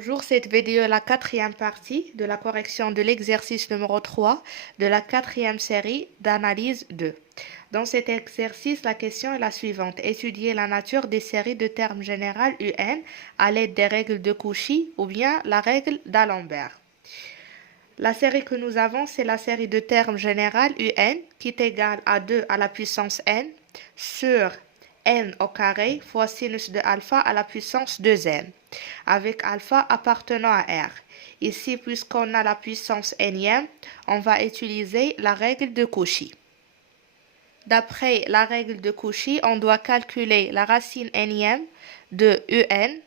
Bonjour, cette vidéo est la quatrième partie de la correction de l'exercice numéro 3 de la quatrième série d'analyse 2. Dans cet exercice, la question est la suivante. Étudier la nature des séries de termes généraux UN à l'aide des règles de Cauchy ou bien la règle d'Alembert. La série que nous avons, c'est la série de termes généraux UN qui est égale à 2 à la puissance n sur n au carré fois sinus de alpha à la puissance 2n, avec alpha appartenant à R. Ici, puisqu'on a la puissance nème, on va utiliser la règle de Cauchy. D'après la règle de Cauchy, on doit calculer la racine nème de UN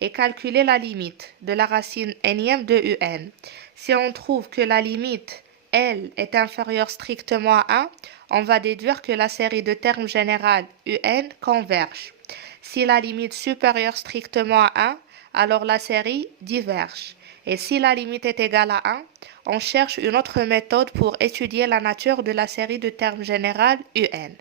et calculer la limite de la racine nème de UN. Si on trouve que la limite L est inférieure strictement à 1, on va déduire que la série de termes généraux UN converge. Si la limite supérieure strictement à 1, alors la série diverge. Et si la limite est égale à 1, on cherche une autre méthode pour étudier la nature de la série de termes généraux UN.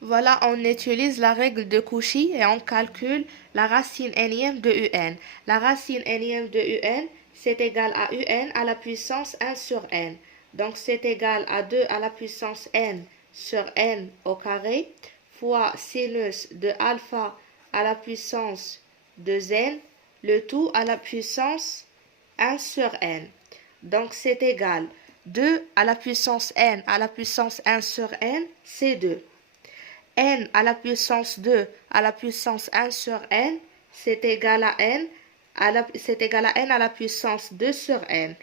Voilà, on utilise la règle de Cauchy et on calcule la racine nème de UN. La racine nème de UN, c'est égal à UN à la puissance 1 sur n. Donc, c'est égal à 2 à la puissance n sur n au carré fois sinus de alpha à la puissance 2n, le tout à la puissance 1 sur n. Donc, c'est égal 2 à la puissance n à la puissance 1 sur n, c'est 2. N à la puissance 2 à la puissance 1 sur n, c'est égal à n à la puissance 2 sur n.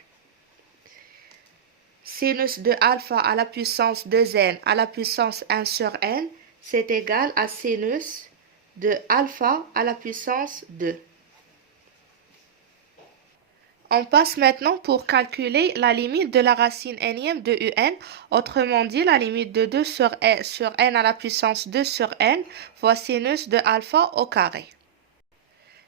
Sinus de alpha à la puissance 2n à la puissance 1 sur n, c'est égal à sinus de alpha à la puissance 2. On passe maintenant pour calculer la limite de la racine nème de UN, autrement dit la limite de 2 sur n à la puissance 2 sur n fois sinus de alpha au carré.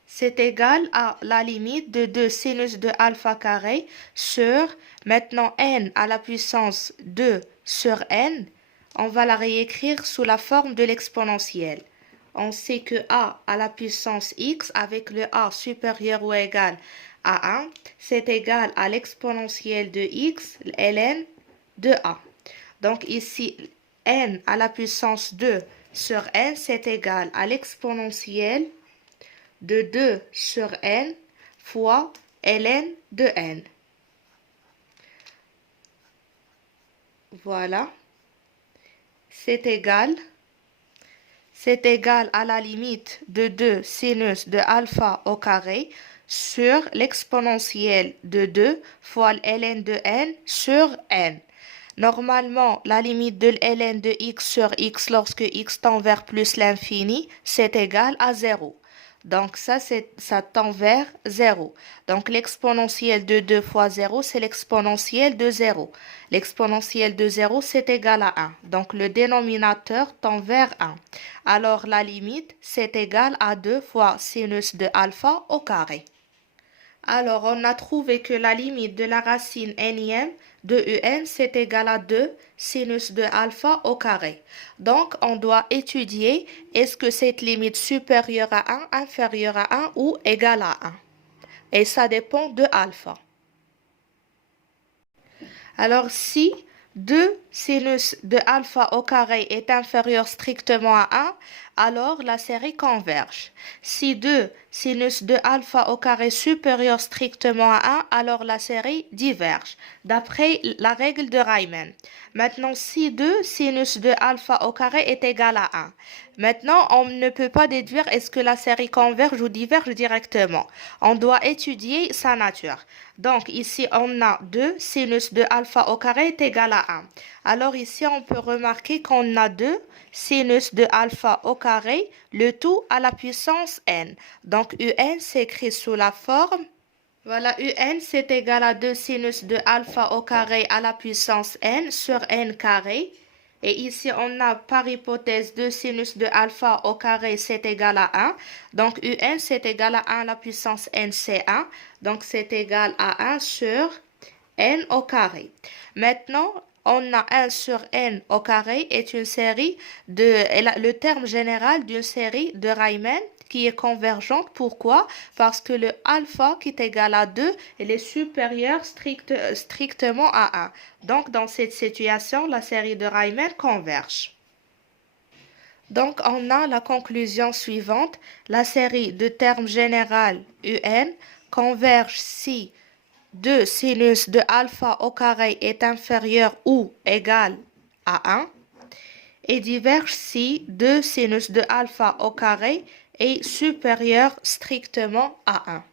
C'est égal à la limite de 2 sinus de alpha carré sur, maintenant n à la puissance 2 sur n, on va la réécrire sous la forme de l'exponentielle. On sait que a à la puissance x avec le a supérieur ou égal à 1, c'est égal à l'exponentielle de x, ln de a. Donc ici, n à la puissance 2 sur n, c'est égal à l'exponentielle de 2 sur n fois ln de n. Voilà. C'est égal à la limite de 2 sinus de alpha au carré sur l'exponentielle de 2 fois ln de n sur n. Normalement, la limite de ln de x sur x lorsque x tend vers plus l'infini, c'est égal à 0. Donc ça tend vers 0. Donc l'exponentielle de 2 fois 0, c'est l'exponentielle de 0. L'exponentielle de 0, c'est égal à 1. Donc le dénominateur tend vers 1. Alors la limite, c'est égal à 2 fois sinus de alpha au carré. Alors, on a trouvé que la limite de la racine nème de UN, c'est égal à 2 sinus de alpha au carré. Donc, on doit étudier est-ce que cette limite supérieure à 1, inférieure à 1 ou égale à 1. Et ça dépend de alpha. Alors, si 2 sinus de alpha au carré est inférieur strictement à 1, alors la série converge. Si 2 sinus de alpha au carré supérieur strictement à 1, alors la série diverge, d'après la règle de Riemann. Maintenant, si 2 sinus de alpha au carré est égal à 1, maintenant, on ne peut pas déduire est-ce que la série converge ou diverge directement. On doit étudier sa nature. Donc, ici, on a 2 sinus de alpha au carré est égal à 1. Alors, ici, on peut remarquer qu'on a 2 sinus de alpha au carré, le tout à la puissance n. Donc, UN s'écrit sous la forme. Voilà, UN, c'est égal à 2 sinus de alpha au carré à la puissance n sur n carré. Et ici, on a par hypothèse 2 sinus de alpha au carré, c'est égal à 1. Donc, UN, c'est égal à 1 à la puissance n, c'est 1. Donc, c'est égal à 1 sur n au carré. Maintenant, on a 1 sur n au carré est une série le terme général d'une série de Riemann qui est convergente. Pourquoi? Parce que le alpha qui est égal à 2, il est supérieur strictement à 1. Donc, dans cette situation, la série de Riemann converge. Donc, on a la conclusion suivante. La série de termes général UN converge si 2 sinus de alpha au carré est inférieur ou égal à 1 et diverge si 2 sinus de alpha au carré est supérieur strictement à 1.